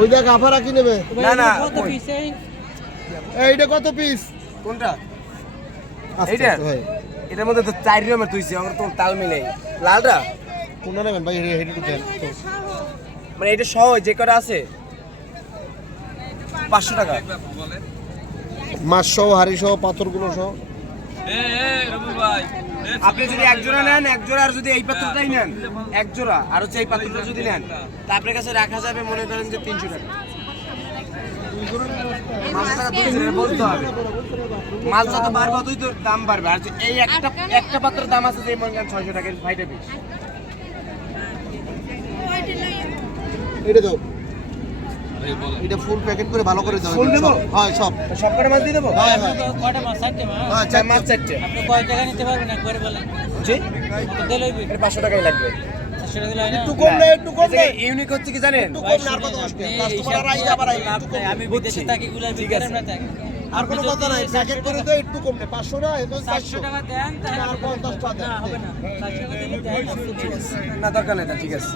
ওই দেখ আফারা কি নেবে? না, না, কত পিস এই? এইটা কত পিস কোনটা? এইটা? ভাই। এটার মধ্যে তো চার রকমের তুইছি আমার তো তাল মিলে। লালটা? কোনটা নেবেন? ভাই হেডে হেডে দেন মানে এটা সহ যে কটা আছে? পাঁচশো টাকা। মাছ সহ হাড়ি সহ পাথরগুলো সহ। আপনি যদি এক জোড়া নেন এক জোড়া আর যদি এই পাত্রটাই নেন এক জোড়া আর হচ্ছে এই পাত্রটা যদি নেন তা আপনার কাছে রাখা যাবে মনে করেন যে তিনশো টাকা। পাঁচশো টাকা বলতে হবে। মাল যত বাড়বে দাম বাড়বে। আর যে এই একটা একটা পাত্রের দাম আছে যে মনে করেন ছয়শো টাকা ফাইটা পিস এটা দাও। এটা ফুল প্যাকেট করে ভালো করে দাও Full দেবো? হ্যাঁ সব। সব কটা মাছ দিয়ে দেবো? হ্যাঁ হ্যাঁ। তো কয়টা মাছ? চারটে মাছ? হ্যাঁ মাছ চারটে। আপনি কয় টাকা নিতে পারবেন? একবারে বলেন। জি? দিলে হইবে এটা পাঁচশো টাকাই লাগবে। না? একটু কম নেই একটু কম নেই। ইউনিক হচ্ছে কি জানেন? একটু কম না আর কত শুনেন, কাস্টমার আর আবার। কম আমি বিদেশে থাকি গুলা ঠিক আছে। না থাকি আর কোনো কথা নাই। প্যাকেট করে দাও একটু কম নেই। পাঁচশো না এখন চারশো চারশো। টাকা দেন তাহলে আর পঞ্চাশ টাকা দেন। হবে না চারশো টাকা দিলে দেন। না দরকার নেই ঠিক আছে।